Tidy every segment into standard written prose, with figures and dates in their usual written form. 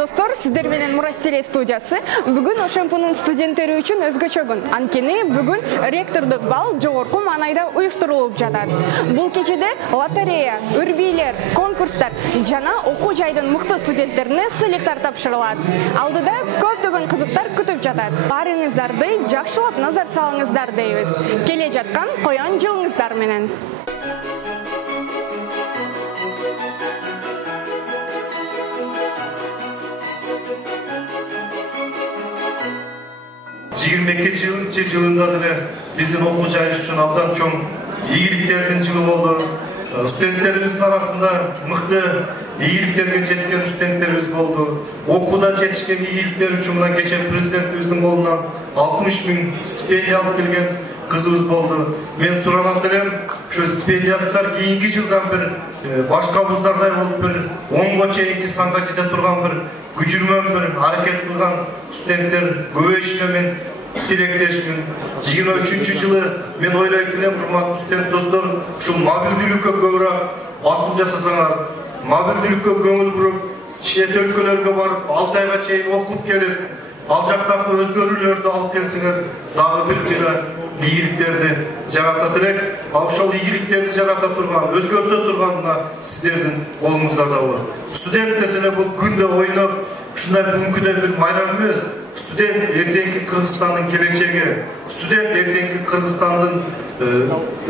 достор, сиздер менен Мурастеле студиясы. Бүгүн ошемпунун студенттери үчүн өзгөчө күн. Анткени бүгүн ректордук бал жогорку маанайда уюштурулуп жатат. Бул кечеде лотерея, үрбейлер, конкурстар жана окуу жайдын мыкты студенттерине сыйлыктар тапшырылат. Алдыда көптөгөн кызыктар күтүп жатат. Баарыңыздарды жакшылап назар салыңыздар дейбиз. Келе жаткан коян жылыңыздар менен. Жылында деле биздин окуу жайыбыз үчүн абдан чоң ийгиликтердин жылы болду. Студенттерибиздин арасында мыкты ийгиликтерге жеткен студенттерибиз болду. Окууда жетишкен ийгиликтер үчүн мына кече президентибиздин колунан 60 000 стипендия алып келген кызыбыз болду. Мен сураган элем, ошо стипендиянттар кийинки жылдан бир башка вуздардай болуп бир 10го чейинки санга жете турган бир күчүрмөн бир аракет кылган студенттер көбөйүшүнө мен тилектешмин. 23 жылы мен ойлойт элем, урматтуу студент достор, ушул мобилдүүлүккө көбүрөөк басым жасасаңар, мобилдүүлүккө көңүл буруп, чет өлкөлөргө барып 6 айга чейин окуп келип, ал жактагы өзгөрүүлөрдү алып келсеңер, дагы бир кыйла ийгиликтерди жарата элек. Ошол ийгиликтерди жарата турган, өзгөртө турганына сиздердин колуңуздарда болот. Студент деселе бул күндө ойноп, ушундай бүгүнкүдөй бир майрам эмес. Студент эртеңки Кыргызстандын келечеги, студент эртеңки Кыргызстандын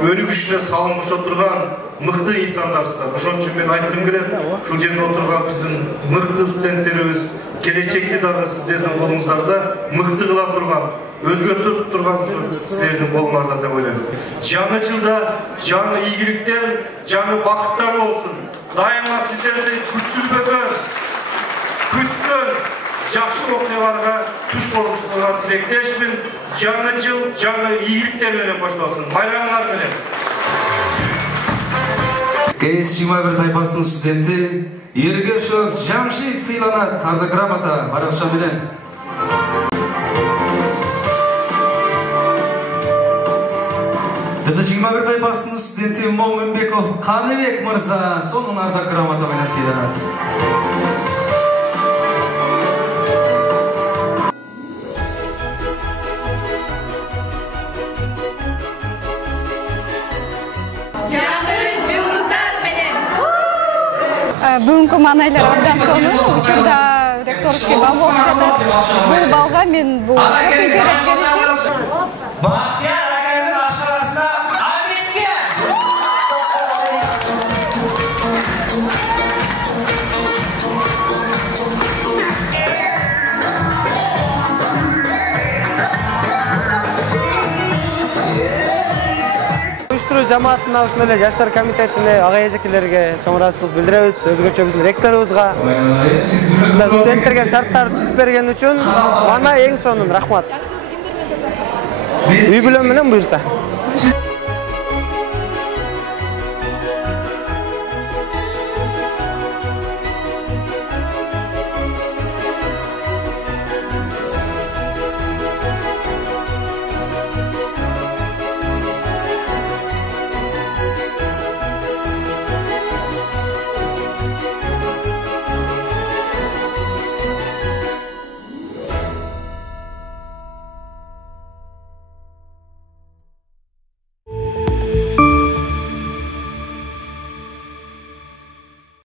өнүгүшүнө салым кошо турган мыкты инсандарсыздар. Ошон үчүн мен айткым келет, ушул жерде отурган биздин мыкты студенттерибиз келечекти дагы сиздердин колуңуздарда мыкты кыла турган, өзгөртүп турган сиздердин колуңарда деп ойлойм. Жаңы жылда жаңы ийгиликтер, жаңы бакыттар болсун. Дайыма сиздерди күттүрбөгөн, жакшы окуяларга туш болушуңузга тилектешмин. Жаңы жыл жаңы ийгиликтер менен башталсын. Байрамыңар менен. КС 21 тайпасынын студенти Эргешов Жамшит сыйланат Тарда грамота баракша менен. ТТ 21 тайпасынын студенти Момунбеков Каныбек мырза сонун ардак грамота менен сыйланат. Бүгүнкү маанайлар абдан сонун. Учурда ректорский бал болуп жатат. Бул балга мен бул 4-рет келишим. Бахтияр агайдын ашарасына аметке! Уюштуруу жамаатына, ушундай эле жаштар комитетине, ага эжекелерге чоң ыраазычылык билдиребиз. Өзгөчө биздин ректорубузга ушундай студенттерге шарттар түзүп берген үчүн мана эң сонун рахмат. Үй бүлө менен буюрса.